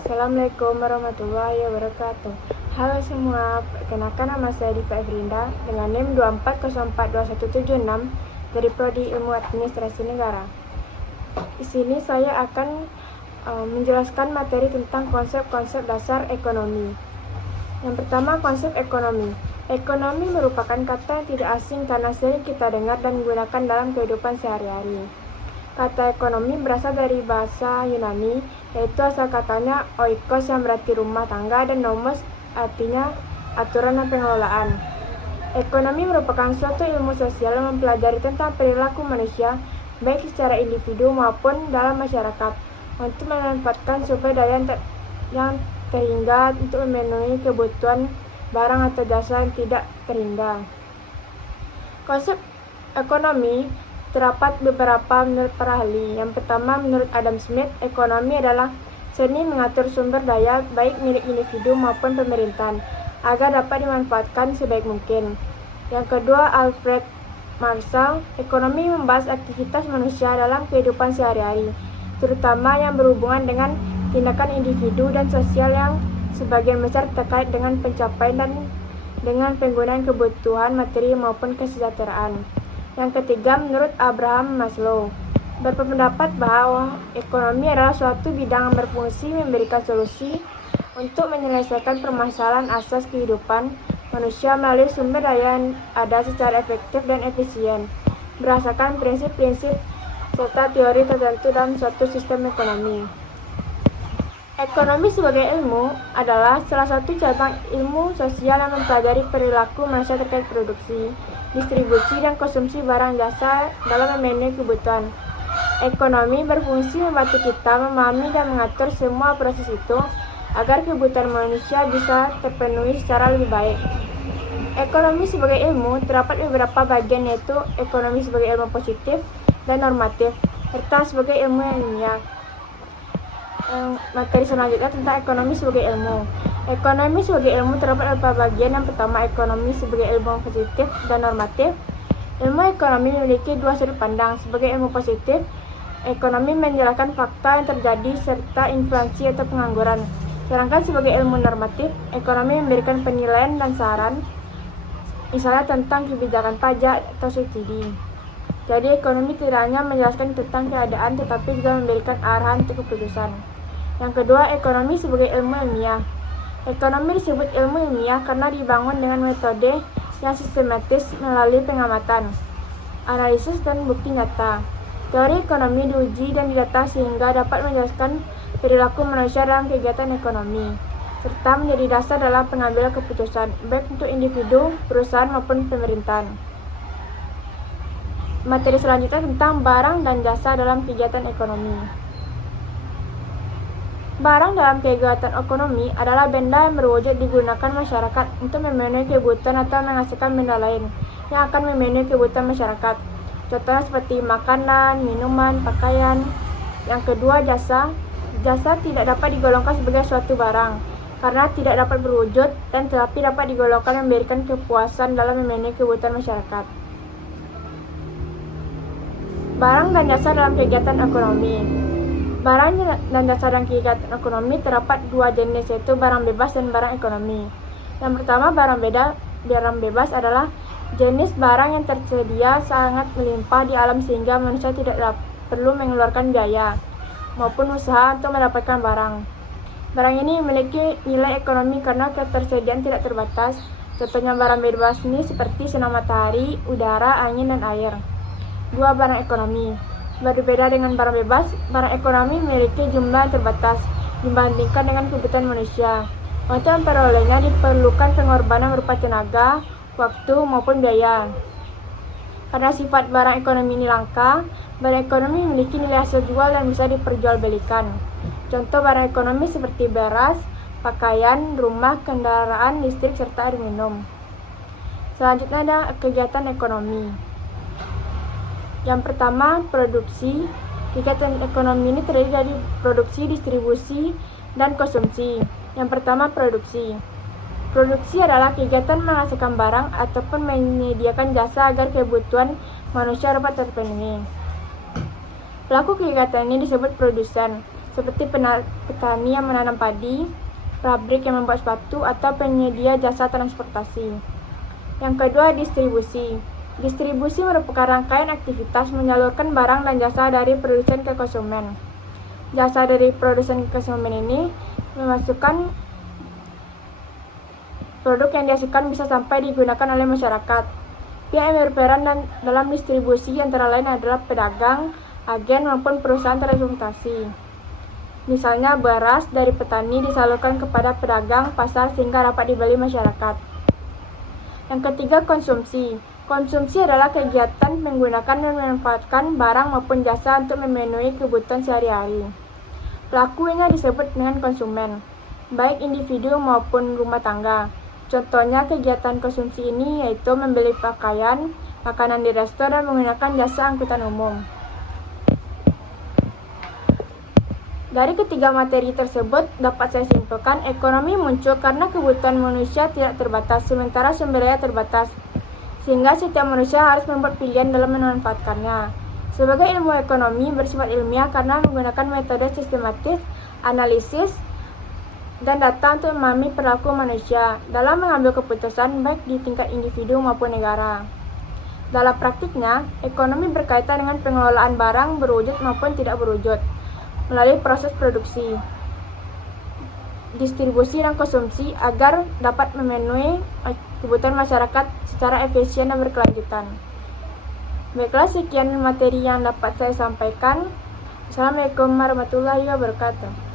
Assalamualaikum warahmatullahi wabarakatuh. Halo semua, perkenalkan nama saya Diva Evrinda dengan NIM 24042176 dari Prodi Ilmu Administrasi Negara. Di sini saya akan menjelaskan materi tentang konsep-konsep dasar ekonomi. Yang pertama, konsep ekonomi. Ekonomi merupakan kata yang tidak asing karena sering kita dengar dan gunakan dalam kehidupan sehari-hari. Kata ekonomi berasal dari bahasa Yunani, yaitu asal katanya oikos yang berarti rumah tangga dan nomos artinya aturan dan pengelolaan. Ekonomi merupakan suatu ilmu sosial yang mempelajari tentang perilaku manusia, baik secara individu maupun dalam masyarakat, untuk memanfaatkan sumber daya yang terhingga untuk memenuhi kebutuhan barang atau jasa yang tidak terhingga. Konsep ekonomi terdapat beberapa menurut para ahli. Yang pertama, menurut Adam Smith, ekonomi adalah seni mengatur sumber daya baik milik individu maupun pemerintahan agar dapat dimanfaatkan sebaik mungkin. Yang kedua, Alfred Marshall, ekonomi membahas aktivitas manusia dalam kehidupan sehari-hari, terutama yang berhubungan dengan tindakan individu dan sosial yang sebagian besar terkait dengan pencapaian dan dengan penggunaan kebutuhan materi maupun kesejahteraan. Yang ketiga, menurut Abraham Maslow, berpendapat bahwa ekonomi adalah suatu bidang yang berfungsi memberikan solusi untuk menyelesaikan permasalahan asas kehidupan manusia melalui sumber daya yang ada secara efektif dan efisien, berdasarkan prinsip-prinsip serta teori tertentu dalam suatu sistem ekonomi. Ekonomi sebagai ilmu adalah salah satu cabang ilmu sosial yang mempelajari perilaku manusia terkait produksi, distribusi, dan konsumsi barang jasa dalam memenuhi kebutuhan. Ekonomi berfungsi membantu kita memahami dan mengatur semua proses itu agar kebutuhan manusia bisa terpenuhi secara lebih baik. Ekonomi sebagai ilmu terdapat beberapa bagian, yaitu ekonomi sebagai ilmu positif dan normatif, serta sebagai ilmu yang ilmiah. Materi selanjutnya tentang ekonomi sebagai ilmu. Ekonomi sebagai ilmu terdapat beberapa bagian. Yang pertama, ekonomi sebagai ilmu positif dan normatif. Ilmu ekonomi memiliki dua sudut pandang. Sebagai ilmu positif, ekonomi menjelaskan fakta yang terjadi serta inflasi atau pengangguran. Sedangkan sebagai ilmu normatif, ekonomi memberikan penilaian dan saran, misalnya tentang kebijakan pajak atau subsidi. Jadi ekonomi tidak hanya menjelaskan tentang keadaan, tetapi juga memberikan arahan untuk keputusan. Yang kedua, ekonomi sebagai ilmu ilmiah. Ekonomi disebut ilmu ilmiah karena dibangun dengan metode yang sistematis melalui pengamatan, analisis, dan bukti nyata. Teori ekonomi diuji dan didata sehingga dapat menjelaskan perilaku manusia dalam kegiatan ekonomi, serta menjadi dasar dalam pengambilan keputusan, baik untuk individu, perusahaan, maupun pemerintahan. Materi selanjutnya tentang barang dan jasa dalam kegiatan ekonomi. Barang dalam kegiatan ekonomi adalah benda yang berwujud digunakan masyarakat untuk memenuhi kebutuhan atau menghasilkan benda lain yang akan memenuhi kebutuhan masyarakat. Contohnya seperti makanan, minuman, pakaian. Yang kedua, jasa. Jasa tidak dapat digolongkan sebagai suatu barang karena tidak dapat berwujud dan tetapi dapat digolongkan memberikan kepuasan dalam memenuhi kebutuhan masyarakat. Barang dan jasa dalam kegiatan ekonomi. Barang dan jasa dalam kegiatan ekonomi terdapat dua jenis, yaitu barang bebas dan barang ekonomi. Yang pertama, barang bebas adalah jenis barang yang tersedia sangat melimpah di alam sehingga manusia tidak perlu mengeluarkan biaya maupun usaha untuk mendapatkan barang. Barang ini memiliki nilai ekonomi karena ketersediaan tidak terbatas. Contohnya barang bebas ini seperti sinar matahari, udara, angin, dan air. Dua, barang ekonomi. Berbeda dengan barang bebas, barang ekonomi memiliki jumlah yang terbatas dibandingkan dengan kebutuhan manusia. Untuk memperolehnya diperlukan pengorbanan berupa tenaga, waktu, maupun biaya. Karena sifat barang ekonomi ini langka, barang ekonomi memiliki nilai hasil jual yang bisa diperjualbelikan. Contoh barang ekonomi seperti beras, pakaian, rumah, kendaraan, listrik, serta air minum. Selanjutnya ada kegiatan ekonomi. Yang pertama, produksi. Kegiatan ekonomi ini terdiri dari produksi, distribusi, dan konsumsi. Yang pertama, produksi. Produksi adalah kegiatan menghasilkan barang ataupun menyediakan jasa agar kebutuhan manusia dapat terpenuhi. Pelaku kegiatan ini disebut produsen. seperti petani yang menanam padi, pabrik yang membuat sepatu, atau penyedia jasa transportasi. Yang kedua, distribusi. Distribusi merupakan rangkaian aktivitas menyalurkan barang dan jasa dari produsen ke konsumen. Jasa dari produsen ke konsumen ini memasukkan produk yang dihasilkan bisa sampai digunakan oleh masyarakat. Pihak yang berperan dalam distribusi antara lain adalah pedagang, agen, maupun perusahaan transportasi. Misalnya beras dari petani disalurkan kepada pedagang pasar sehingga dapat dibeli masyarakat. Yang ketiga, konsumsi. Konsumsi adalah kegiatan menggunakan dan memanfaatkan barang maupun jasa untuk memenuhi kebutuhan sehari-hari. Pelakunya disebut dengan konsumen, baik individu maupun rumah tangga. Contohnya kegiatan konsumsi ini yaitu membeli pakaian, makanan di restoran, dan menggunakan jasa angkutan umum. Dari ketiga materi tersebut, dapat saya simpulkan ekonomi muncul karena kebutuhan manusia tidak terbatas, sementara sumber daya terbatas, sehingga setiap manusia harus membuat pilihan dalam memanfaatkannya. Sebagai ilmu ekonomi bersifat ilmiah karena menggunakan metode sistematis, analisis, dan data untuk memahami perilaku manusia dalam mengambil keputusan baik di tingkat individu maupun negara. Dalam praktiknya, ekonomi berkaitan dengan pengelolaan barang berwujud maupun tidak berwujud melalui proses produksi, distribusi, dan konsumsi agar dapat memenuhi kebutuhan masyarakat secara efisien dan berkelanjutan. Baiklah, sekian materi yang dapat saya sampaikan. Assalamualaikum warahmatullahi wabarakatuh.